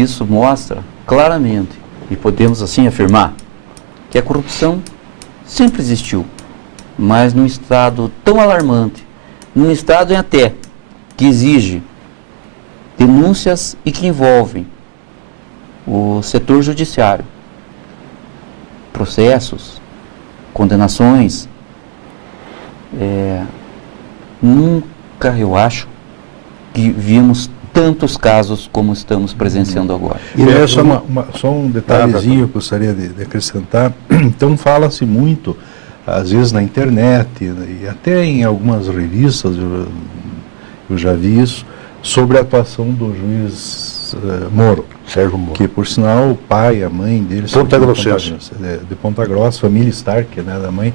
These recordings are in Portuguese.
Isso mostra claramente, e podemos assim afirmar, que a corrupção sempre existiu, mas num estado tão alarmante, num estado em até que exige denúncias e que envolvem o setor judiciário, processos, condenações. Nunca, eu acho, que vimos tantos casos como estamos presenciando agora. E é só um detalhezinho que eu gostaria de acrescentar. Então, fala-se muito, às vezes na internet, e até em algumas revistas, eu já vi isso, sobre a atuação do juiz Moro. Sérgio Moro. Que, por sinal, o pai, a mãe dele... Ponta Grossa. De Ponta Grossa, família Stark, né, da mãe.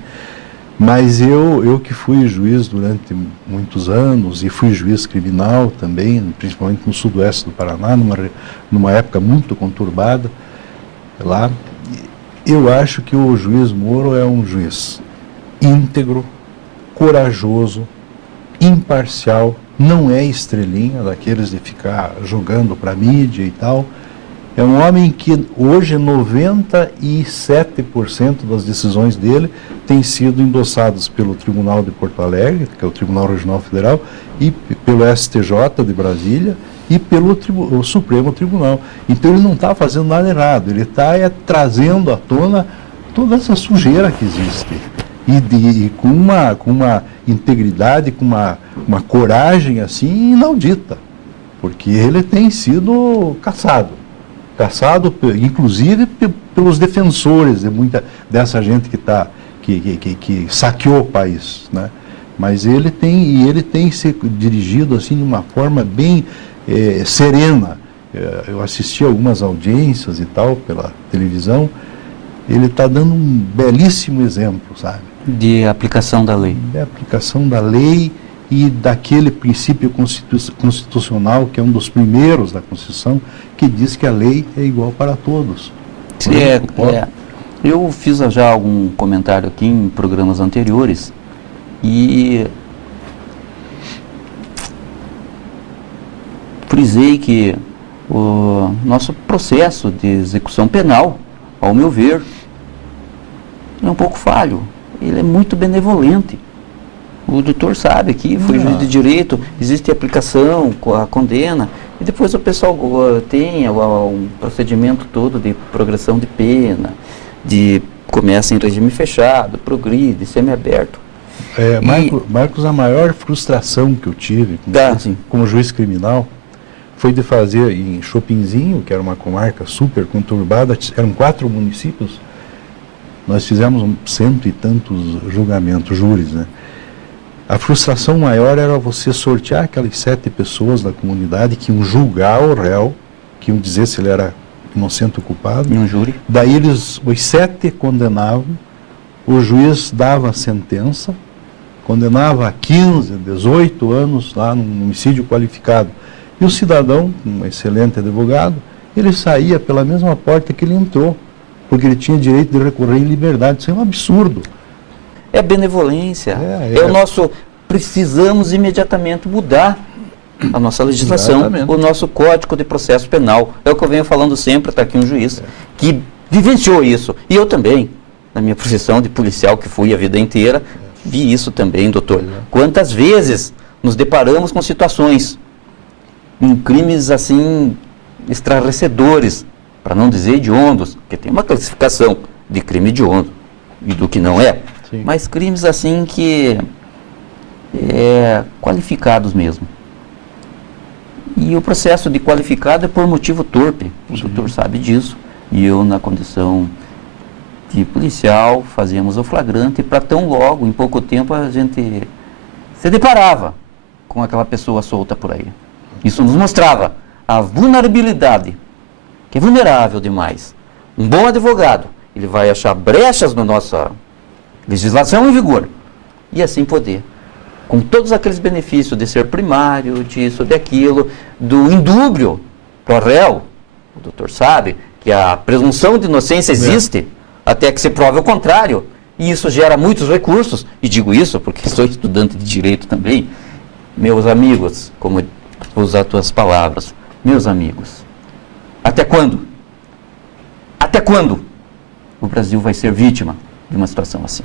Mas eu que fui juiz durante muitos anos, e fui juiz criminal também, principalmente no sudoeste do Paraná, numa época muito conturbada lá, eu acho que o juiz Moro é um juiz íntegro, corajoso, imparcial, não é estrelinha daqueles de ficar jogando para a mídia e tal. É um homem que hoje 97% das decisões dele têm sido endossadas pelo Tribunal de Porto Alegre, que é o Tribunal Regional Federal, e pelo STJ de Brasília e pelo Supremo Tribunal. Então ele não está fazendo nada errado, ele está trazendo à tona toda essa sujeira que existe. E com uma integridade, com uma coragem assim inaudita, porque ele tem sido caçado, inclusive pelos defensores de dessa gente que saqueou o país, né? Mas ele tem se dirigido assim de uma forma bem serena. Eu assisti algumas audiências e tal pela televisão. Ele está dando um belíssimo exemplo, sabe? De aplicação da lei. De aplicação da lei e daquele princípio constitucional, que é um dos primeiros da Constituição, que diz que a lei é igual para todos. Eu fiz já algum comentário aqui em programas anteriores e frisei que o nosso processo de execução penal, ao meu ver, é um pouco falho. Ele é muito benevolente. O doutor sabe que foi juiz de direito, existe a aplicação, a condena, e depois o pessoal tem um procedimento todo de progressão de pena, começa em regime fechado, progride, semiaberto. Marcos, a maior frustração que eu tive como juiz criminal foi de fazer em Chopinzinho, que era uma comarca super conturbada, eram 4 municípios, nós fizemos 100 e tantos julgamentos, júris, né? A frustração maior era você sortear aquelas 7 pessoas da comunidade que iam julgar o réu, que iam dizer se ele era inocente ou culpado. E um júri. Daí os 7 condenavam, o juiz dava a sentença, condenava a 15, 18 anos lá num homicídio qualificado. E o cidadão, um excelente advogado, ele saía pela mesma porta que ele entrou, porque ele tinha direito de recorrer em liberdade. Isso é um absurdo. É benevolência. É o nosso... Precisamos imediatamente mudar a nossa legislação, exatamente, o nosso Código de Processo Penal. É o que eu venho falando sempre, está aqui um juiz que vivenciou isso. E eu também, na minha profissão de policial, que fui a vida inteira, vi isso também, doutor. Quantas vezes nos deparamos com situações, em crimes assim, esclarecedores, para não dizer hediondos, porque tem uma classificação de crime hediondo e do que não é. Sim. Mas crimes assim que qualificados mesmo. E o processo de qualificado é por motivo torpe, o doutor sabe disso, e eu na condição de policial fazíamos o flagrante para tão logo, em pouco tempo a gente se deparava com aquela pessoa solta por aí. Isso nos mostrava a vulnerabilidade, que é vulnerável demais. Um bom advogado, ele vai achar brechas na nossa legislação em vigor, e assim poder, com todos aqueles benefícios de ser primário, disso, daquilo, do indúbio para o réu. O doutor sabe que a presunção de inocência existe até que se prove o contrário, e isso gera muitos recursos, e digo isso porque sou estudante de direito também. Meus amigos, como usar tuas palavras, meus amigos, Até quando? Até quando o Brasil vai ser vítima de uma situação assim?